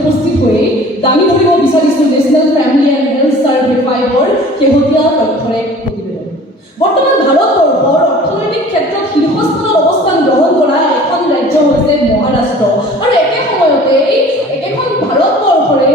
উপস্থিত হৈ দাঙি ধৰিব বিচাৰিছোঁ national family and health survey 5-ৰ শেহতীয়া তথ্যৰ এক প্ৰতিবেদন। বৰ্তমান ভাৰতবৰ্ষৰ অৰ্থনৈতিক ক্ষেত্ৰত শীৰ্ষস্থানত অৱস্থান গ্ৰহণ কৰা এখন ৰাজ্য হৈছে মহাৰাষ্ট্ৰ, আৰু একে সময়তে একেখন ভাৰতবৰ্ষৰে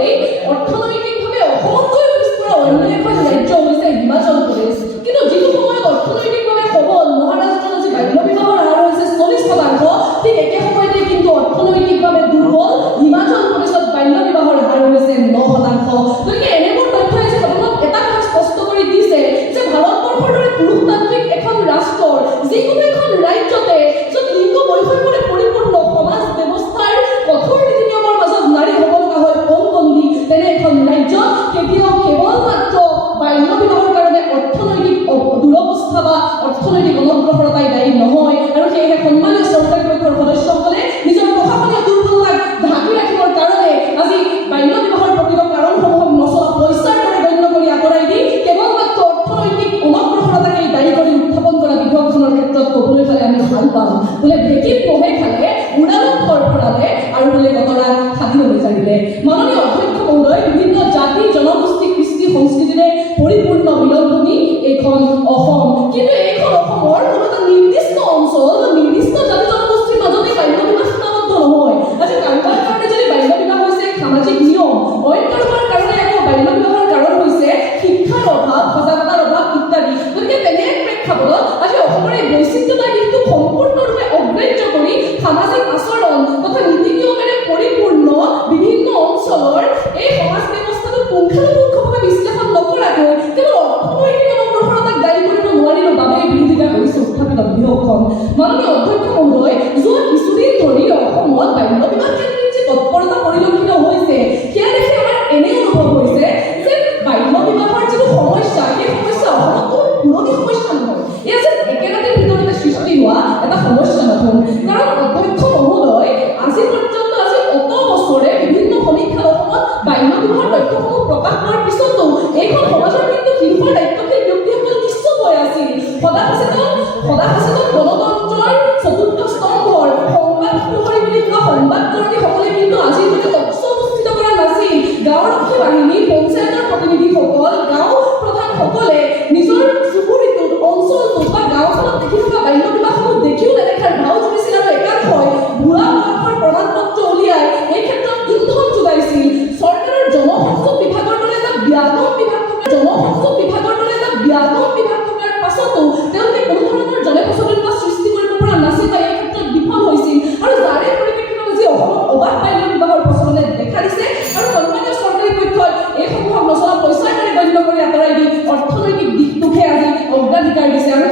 অৰ্থনৈতিকভাৱে অসমতকৈ পিছপৰা অন্য এখন ৰাজ্য হৈছে হিমাচল প্ৰদেশ। কিন্তু যিটো সময়ত অৰ্থনৈতিকভাৱে সবল মহাৰাষ্ট্ৰত আজি বাল্য বিবাহৰ হাৰ হৈছে 40%, ঠিক একে সময়তে কিন্তু অৰ্থনৈতিকভাৱে দুৰ্বল হিমাচল প্ৰদেশত বাল্য বিবাহৰ হাৰ হৈছে 9%। গতিকে এনেবোৰ তথ্যই যে আপোনাক এটা কথা স্পষ্ট কৰি দিছে যে ভাৰতবৰ্ষৰ দৰে পুৰুষতান্ত্ৰিক এখন ৰাষ্ট্ৰৰ যিকোনো এখন ৰাজ্যতে য'ত লিংগ বৈষম্যৰে পৰিপূৰ্ণ সমাজ ব্যৱস্থাৰ কঠোৰ নীতি নিয়মৰ মাজত নাৰী হ'ব লগা হয় পণবন্দী, তেনে এখন ৰাজ্যত কেতিয়াও কেৱল মাত্ৰ বাল্য বিবাহৰ কাৰণে অৰ্থনৈতিক দুৰৱস্থা বা অৰ্থনৈতিক অনগ্ৰসৰতাই দায়ী নহয়। আৰু সেয়েহে সন্মানীয় চৰকাৰী পক্ষৰ সদস্যসকলে নিজৰ প্ৰশাসনীয় দুৰ্বলতাক ঢাকি ৰাখিবৰ কাৰণে আজি বাল্য বিবাহৰ প্ৰকৃত কাৰণসমূহক নচলা পইচাৰ দৰে গণ্য কৰি আঁতৰাই দি কেৱল মাত্ৰ অৰ্থনৈতিক অনগ্ৰসৰতাকেই দায়ী কৰি উত্থাপন কৰা বিধেয়কখনৰ ক্ষেত্ৰত ক'বলৈ পালে আমি ভাল পাম। বোলে ঢেঁকীত মহে খালে, উৰালত ফৰফৰালে, আৰু বোলে বতৰা খালি বিচাৰিলে। মাননীয় অধ্যক্ষ মহোদয়, বিভিন্ন জাতি জনগোষ্ঠী কৃষ্টি সংস্কৃতিৰে পৰিপূৰ্ণ বিলম্বনী এইখন অসম, কিন্তু এইখন অসমৰ কোনো এটা নিৰ্দিষ্ট অঞ্চল বা নিৰ্দিষ্ট জাতি জনগোষ্ঠীৰ মাজতে বাল্য বিবাহ সীমাবদ্ধ নহয়। আজি কাৰোবাৰ কাৰণে যদি বাল্য বিবাহ হৈছে সামাজিক নিয়ম, অইন কাৰোবাৰ কাৰণে আকৌ বাল্য বিবাহৰ কাৰণ হৈছে শিক্ষাৰ অভাৱ, সজাগতাৰ অভাৱ ইত্যাদি। গতিকে তেনে এক প্ৰেক্ষাপটত আজি অসমৰ এই বৈচিত্ৰতাৰ দিশটো সম্পূৰ্ণৰূপে অগ্ৰাহ্য কৰি সামাজিক আচৰণ তথা নীতি নিয়মেৰে পৰিপূৰ্ণ বিভিন্ন অঞ্চলৰ এই সমাজ ব্যৱস্থাটো পুংখানুপুংখভাৱে বিশ্লেষণ নকৰাকৈ কেৱল অৰ্থনৈতিক অনগ্ৰসৰতাক দায়ী কৰিব নোৱাৰিলো বাবে বিৰোধিতা কৰিছে উত্থাপিত বিধেয়কখন। মাননীয় অধ্যক্ষ মহোদয়, যোৱা কিছুদিন ধৰি অসমত বাল্য বিবাহ কেন্দ্ৰিক যি তৎপৰতা পৰিলক্ষিত হৈছে সেয়া দেখি আমাৰ এনে অনুভৱ হৈছে যে বাল্য বিবাহৰ যিটো সমস্যা, সেই সমস্যা অসমত কোনো পুৰণি সমস্যা নহয়, এয়া যেন একেৰাতিৰ ভিতৰতে সৃষ্টি হোৱা এটা সমস্যা নতুন। কাৰণ অধ্যক্ষ মহোদয়, আজি পৰ্যন্ত আজি অত বছৰে বিভিন্ন সমীক্ষাত অসমত বাল্য বিবাহৰ তথ্যসমূহ প্ৰকাশ কৰাৰ পিছতো এইখন সমাজৰ কিন্তু শীৰ্ষৰ দায়িত্বশীল ব্যক্তিসকল নিশ্চয় হৈ আছিল। সদা সচেতন গণতন্ত্ৰৰ চতুৰ্থ স্তম্ভৰ সংবাদ প্ৰহৰী বুলি কোৱা সংবাদকৰ্মীসকলে কিন্তু আজিৰ দৰে তথ্য উপস্থিত কৰা নাছিল। গাঁওৰক্ষী বাহিনী, পঞ্চায়তৰ প্ৰতিনিধিসকল, গাঁও প্ৰধানসকলে নিজৰ চুবুৰীটোত, অঞ্চলটোত বা গাঁওখনত দেখি থকা বাল্য বিবাহসমূহ দেখিও নেদেখাৰ ভাও জুৰিছিল আৰু একাংশই বুঢ়া বয়সৰ প্ৰমাণপত্ৰ উলিয়াই এই ক্ষেত্ৰত ইন্ধন যোগাইছিল। চৰকাৰৰ জনসংযোগ বিভাগৰ দৰে এটা ব্যাপক বিভাগ থকাৰ পাছতো তেওঁলোকে কোনো ধৰণৰ জনসচেতনতা সৃষ্টি কৰিব পৰা নাছিল বা এই ক্ষেত্ৰত বিফল হৈছিল। আৰু যাৰে পৰিপ্ৰেক্ষিতত আজি অসমত অবাধ বাল্য বিবাহৰ প্ৰচলনে দেখা দিছে আৰু সন্মানীয় চৰকাৰী পক্ষই এইসমূহক নচলা পইচাৰ দৰে গণ্য কৰি আঁতৰাই দি অৰ্থনৈতিক দিশটোকহে আজি অগ্ৰাধিকাৰ দিছে। আৰু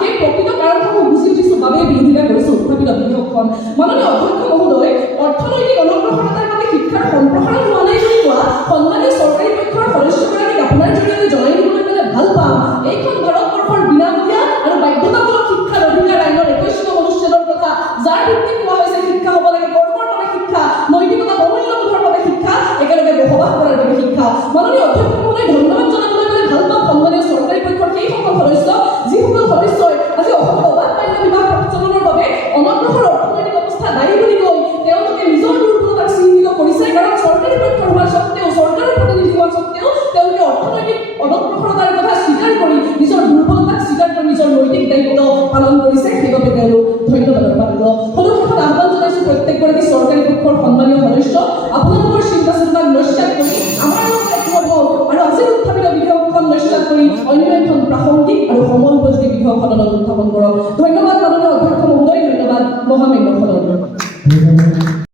সেই প্ৰকৃত কাৰণসমূহ বুজি উঠিছো বাবে বিৰোধিতা কৰিছো উত্থাপিত বিধেয়কখন। মাননীয় অধ্যক্ষ মহোদয়, অৰ্থনৈতিক অনগ্ৰসৰতাৰ বাবে শিক্ষাৰ সম্প্ৰসাৰণ হোৱা নাই বুলি কোৱা সন্মানীয় চৰকাৰী পক্ষৰ সদস্যগৰাকীক আপোনাৰ জৰিয়তে জনাই দিবলৈ পালে ভাল পাম। এইখন ভাৰতবৰ্ষৰ বিনামূলীয়া আৰু বাধ্যতামূলক শিক্ষাৰ অধিকাৰ আইনৰ 21নং অনুচ্ছেদৰ কথা, যাৰ ভিত্তিত কোৱা হৈছে শিক্ষা হ'ব লাগে কৰ্মৰ বাবে শিক্ষা, নৈতিকতা প্ৰমূল্যবোধৰ বাবে শিক্ষা, একেলগে বসবাস কৰাৰ বাবে শিক্ষা। মাননীয় অধ্যক্ষ মহোদয়, ধন্যবাদ জনাবলৈ পালে ভাল পাম সন্মানীয় চৰকাৰী পক্ষৰ সেইসকল সদস্য যিসকল সদস্যই আজি অসমত অবাধ বাল্য বিবাহ প্ৰচলনৰ বাবে অনগ্ৰসৰ অৰ্থনৈতিক অৱস্থা দায়ী বুলি কৈ তেওঁলোকে নিজৰ দুৰ্বলতাক চিহ্নিত কৰিছে। কাৰণ চৰকাৰী পক্ষৰ হোৱা স্বত্তেও, চৰকাৰৰ প্ৰতিনিধি হোৱা স্বত্তেও তেওঁলোকে অৰ্থনৈতিক অনগ্ৰসৰতাৰ কথা স্বীকাৰ কৰি নিজৰ দুৰ্বলতাক স্বীকাৰ কৰি নিজৰ নৈতিক দায়িত্ব পালন কৰিছে, সেইবাবে তেওঁলোক ধন্যবাদৰ পাত্ৰ। সদস্যসকল, আহ্বান জনাইছো প্ৰত্যেকগৰাকী চৰকাৰী পক্ষৰ সন্মানীয় সদস্য, আপোনালোকৰ চিন্তা চেতনাক নস্যাৎ কৰি আমাৰ লগত একমত হওক আৰু আজিৰ উত্থাপিত বিধেয়কখন নস্যাৎ কৰি অন্য এখন প্ৰাসংগিক আৰু সময়োপযোগী বিধেয়ক সদনত উত্থাপন কৰক। ধন্যবাদ মাননীয় অধ্যক্ষ মহোদয়, ধন্যবাদ মহামান্য সদন।